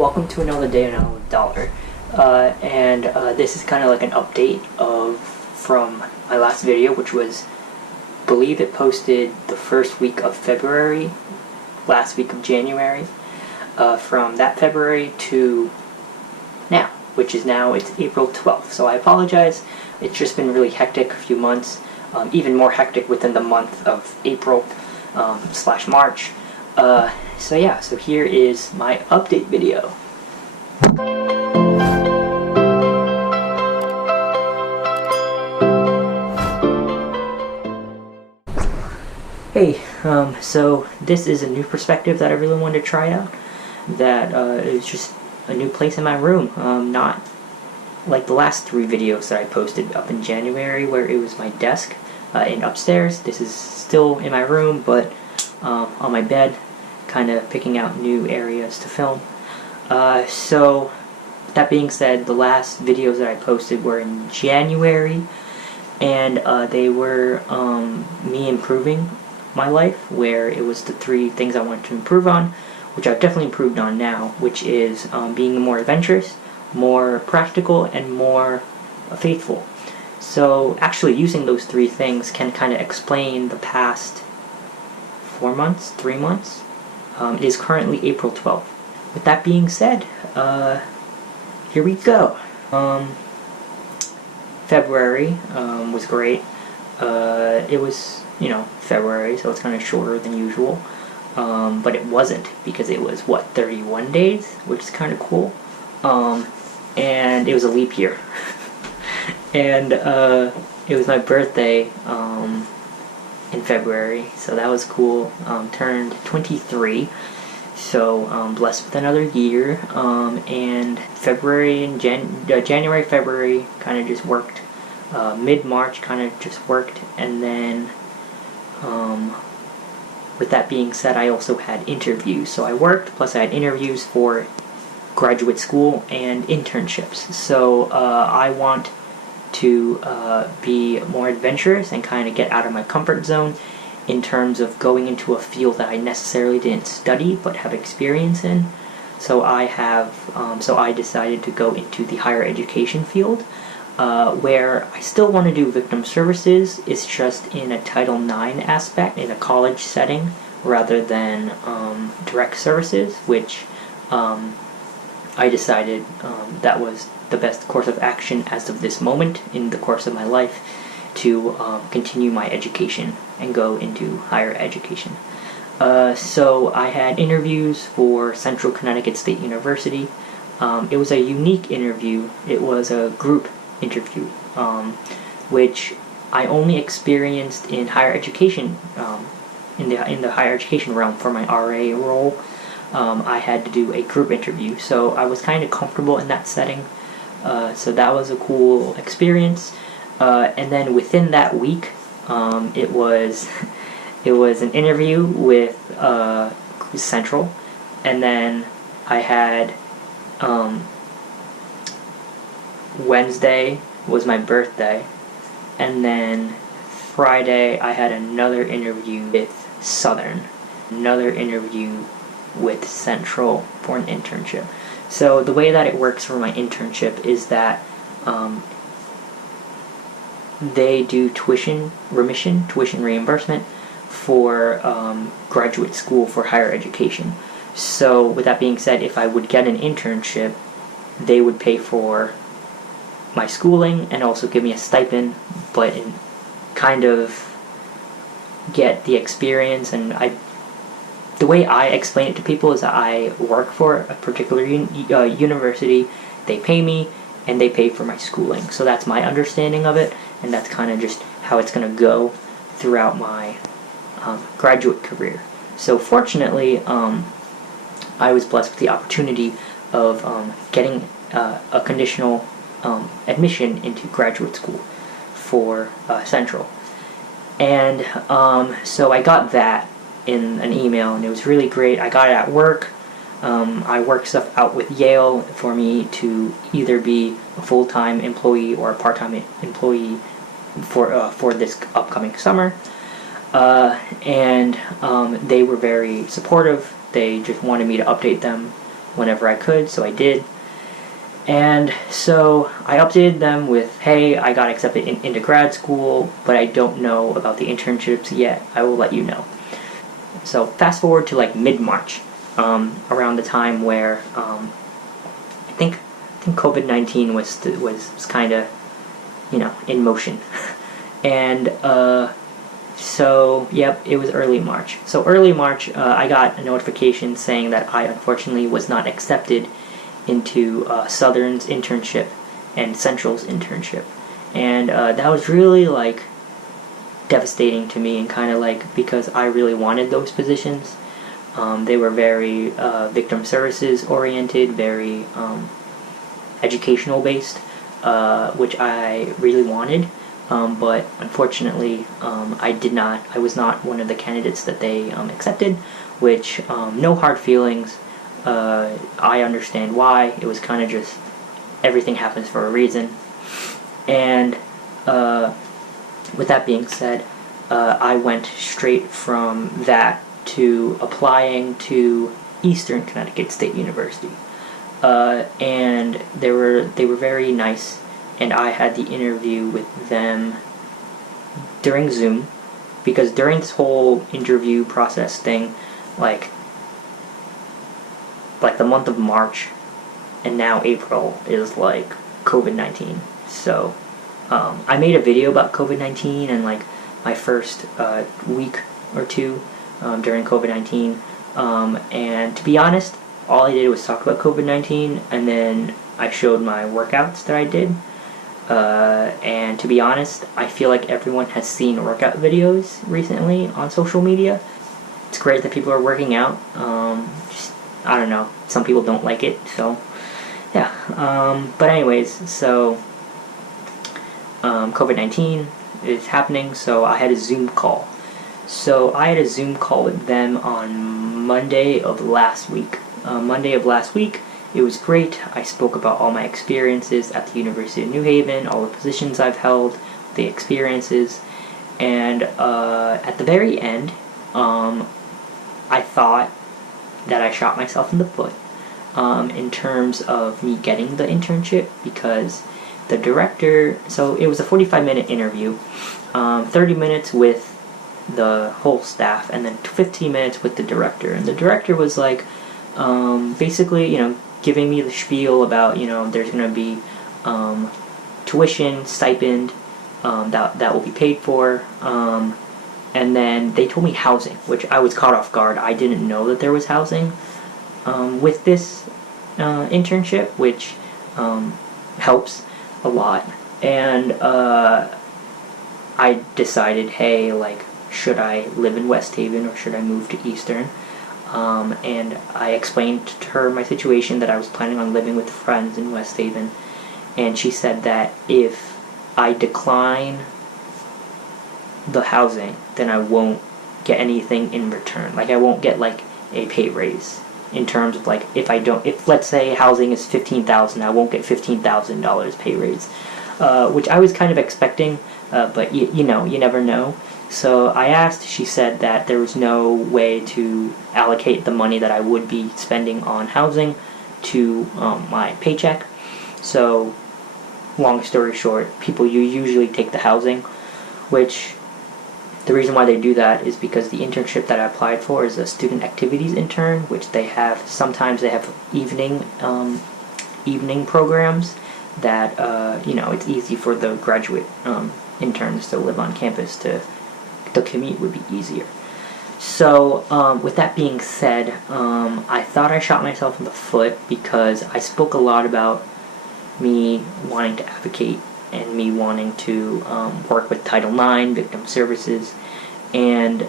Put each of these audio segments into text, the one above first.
Welcome to another day on Another Dollar. This is kind of like an update from my last video, which was, I believe it posted the first week of February, last week of January, from that February to now, which is now, it's April 12th. So I apologize, it's just been really hectic a few months, even more hectic within the month of April / March. So here is my update video. Hey, so this is a new perspective that I really wanted to try out. That is just a new place in my room. Not like the last 3 videos that I posted up in January, where it was my desk and upstairs. This is still in my room, but on my bed, kind of picking out new areas to film. So that being said, the last videos that I posted were in January, and they were me improving my life, where it was the 3 things I wanted to improve on, which I've definitely improved on now, which is being more adventurous, more practical, and more faithful. So actually using those 3 things can kind of explain the past 3 months. It is currently April 12th. With that being said, here we go. February was great. It was, February, so it's kind of shorter than usual. But it wasn't, because it was, 31 days, which is kind of cool. And it was a leap year. And it was my birthday in February, so that was cool. Turned 23, so blessed with another year. And February and January, February kind of just worked. Mid-March kind of just worked, and then with that being said, I also had interviews. So I worked, plus I had interviews for graduate school and internships. So I want to be more adventurous and kind of get out of my comfort zone in terms of going into a field that I necessarily didn't study but have experience in. So I decided to go into the higher education field, where I still want to do victim services. It's just in a Title IX aspect, in a college setting, rather than direct services, which I decided that was the best course of action as of this moment in the course of my life, to continue my education and go into higher education. So I had interviews for Central Connecticut State University. It was a unique interview. It was a group interview, which I only experienced in higher education, in the higher education realm. For my RA role, I had to do a group interview, so I was kind of comfortable in that setting. So that was a cool experience. And then within that week, it was an interview with Central, and then I had Wednesday was my birthday, and then Friday I had another interview with Southern, another interview with Central for an internship. So the way that it works for my internship is that they do tuition reimbursement for graduate school for higher education. So with that being said, if I would get an internship, they would pay for my schooling and also give me a stipend, but kind of get the experience. And the way I explain it to people is that I work for a particular university, they pay me, and they pay for my schooling. So that's my understanding of it, and that's kind of just how it's going to go throughout my graduate career. So fortunately, I was blessed with the opportunity of getting a conditional admission into graduate school for Central. And so I got that in an email, and it was really great. I got it at work. I worked stuff out with Yale for me to either be a full-time employee or a part-time employee for this upcoming summer. And they were very supportive. They just wanted me to update them whenever I could, so I did. And so I updated them with, hey, I got accepted into grad school, but I don't know about the internships yet. I will let you know. So fast forward to like mid-March, around the time where I think COVID-19 was kind of, in motion. And so, yep, it was early March. So early March, I got a notification saying that I unfortunately was not accepted into Southern's internship and Central's internship. And that was really, like, devastating to me, and kind of like, because I really wanted those positions. They were very victim services oriented, very educational based, which I really wanted. But unfortunately, I was not one of the candidates that they accepted, which, no hard feelings. I understand why. It was kind of just, everything happens for a reason. And with that being said, I went straight from that to applying to Eastern Connecticut State University. And they were very nice, and I had the interview with them during Zoom, because during this whole interview process thing, like the month of March and now April is like COVID-19. So I made a video about COVID-19 and like my first week or two during COVID-19, and to be honest, all I did was talk about COVID-19, and then I showed my workouts that I did. And to be honest, I feel like everyone has seen workout videos recently on social media. It's great that people are working out. I don't know, some people don't like it, so yeah. But anyways, so COVID-19 is happening, so I had a Zoom call. So I had a Zoom call with them on Monday of last week. It was great. I spoke about all my experiences at the University of New Haven, all the positions I've held, the experiences, and at the very end, I thought that I shot myself in the foot in terms of me getting the internship, because the director, so it was a 45-minute interview, 30 minutes with the whole staff, and then 15 minutes with the director. And the director was like, basically, giving me the spiel about, there's going to be tuition, stipend, that will be paid for, and then they told me housing, which I was caught off guard. I didn't know that there was housing with this internship, which helps a lot. And I decided, hey, like, should I live in West Haven or should I move to Eastern? And I explained to her my situation, that I was planning on living with friends in West Haven, and she said that if I decline the housing, then I won't get anything in return. Like, I won't get like a pay raise, in terms of like, if let's say housing is $15,000, I won't get $15,000 pay raise, which I was kind of expecting, but you never know. So I asked, she said that there was no way to allocate the money that I would be spending on housing to my paycheck. So, long story short, people usually take the housing, which the reason why they do that is because the internship that I applied for is a student activities intern, which sometimes they have evening programs that, it's easy for the graduate interns to live on campus, the commute would be easier. So, with that being said, I thought I shot myself in the foot, because I spoke a lot about me wanting to advocate and me wanting to work with Title IX, victim services, and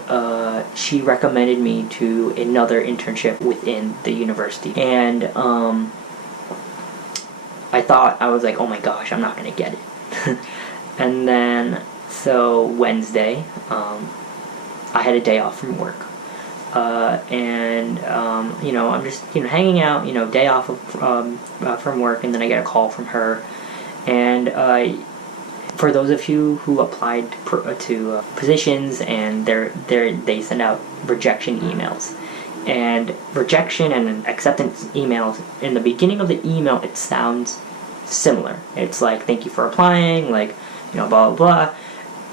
she recommended me to another internship within the university. And I was like, oh my gosh, I'm not going to get it. And then, so Wednesday, I had a day off from work, and I'm just hanging out, day off from work, and then I get a call from her, and for those of you who applied to positions and they send out rejection emails, And rejection and acceptance emails, in the beginning of the email, it sounds similar. It's like, thank you for applying, like, blah, blah, blah.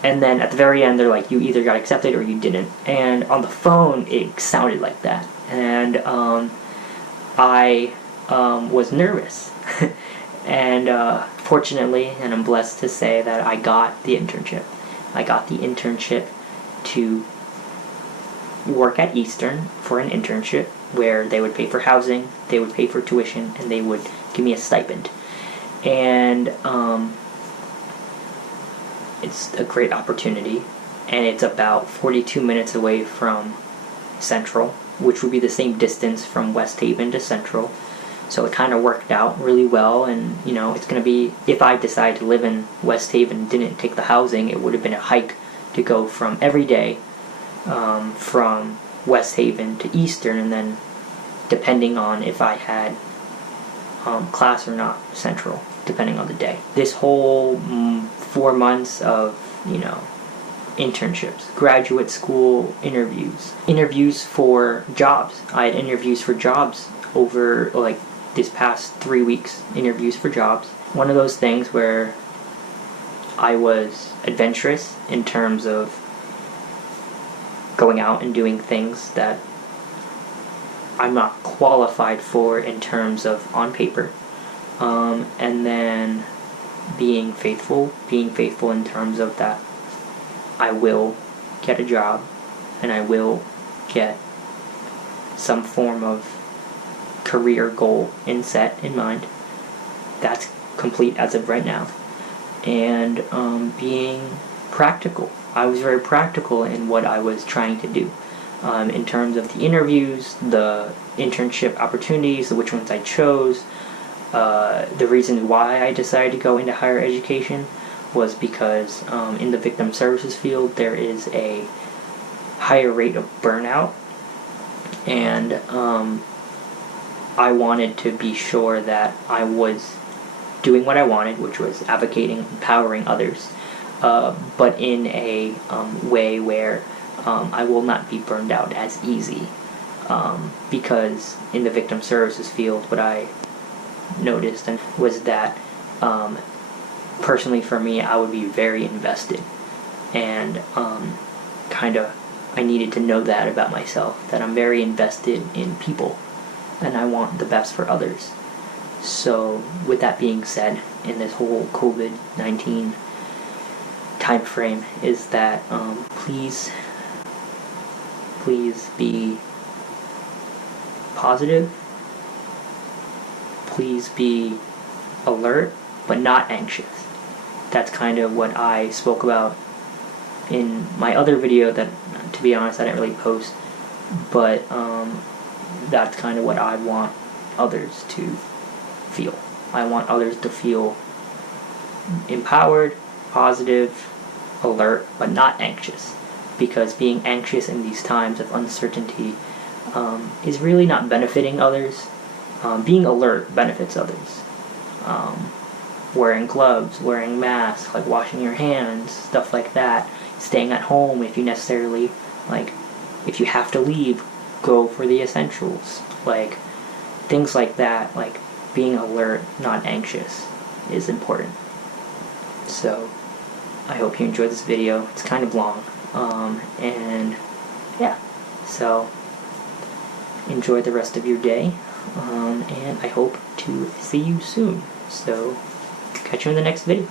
And then at the very end, they're like, you either got accepted or you didn't. And on the phone, it sounded like that. And I was nervous. And fortunately, and I'm blessed to say that I got the internship. I got the internship to work at Eastern for an internship where they would pay for housing, they would pay for tuition, and they would give me a stipend. And it's a great opportunity, and it's about 42 minutes away from Central, which would be the same distance from West Haven to Central. So it kind of worked out really well, and it's going to be, if I decide to live in West Haven and didn't take the housing, it would have been a hike to go from every day from West Haven to Eastern, and then depending on if I had class or not, Central, depending on the day. This whole 4 months of, internships, graduate school interviews for jobs. I had interviews for jobs over, like, this past 3 weeks, interviews for jobs. One of those things where I was adventurous in terms of going out and doing things that I'm not qualified for in terms of on paper. And then being faithful in terms of that I will get a job and I will get some form of career goal set in mind. That's complete as of right now. And being practical. I was very practical in what I was trying to do. In terms of the interviews, the internship opportunities, which ones I chose. The reason why I decided to go into higher education was because in the victim services field there is a higher rate of burnout, and I wanted to be sure that I was doing what I wanted, which was advocating, empowering others, but in a way where I will not be burned out as easy, because in the victim services field what I noticed and was that personally for me I would be very invested, and I needed to know that about myself, that I'm very invested in people and I want the best for others. So with that being said, in this whole COVID-19 time frame, is that please be positive, please be alert but not anxious. That's kind of what I spoke about in my other video that, to be honest, I didn't really post, but that's kind of what I want others to feel. I want others to feel empowered, positive, alert, but not anxious, because being anxious in these times of uncertainty is really not benefiting others. Being alert benefits others. Wearing gloves, wearing masks, like washing your hands, stuff like that. Staying at home if you necessarily, like, if you have to leave, go for the essentials. Like, things like that, like being alert, not anxious, is important. So, I hope you enjoyed this video. It's kind of long. And yeah, so enjoy the rest of your day. And I hope to see you soon. So, catch you in the next video.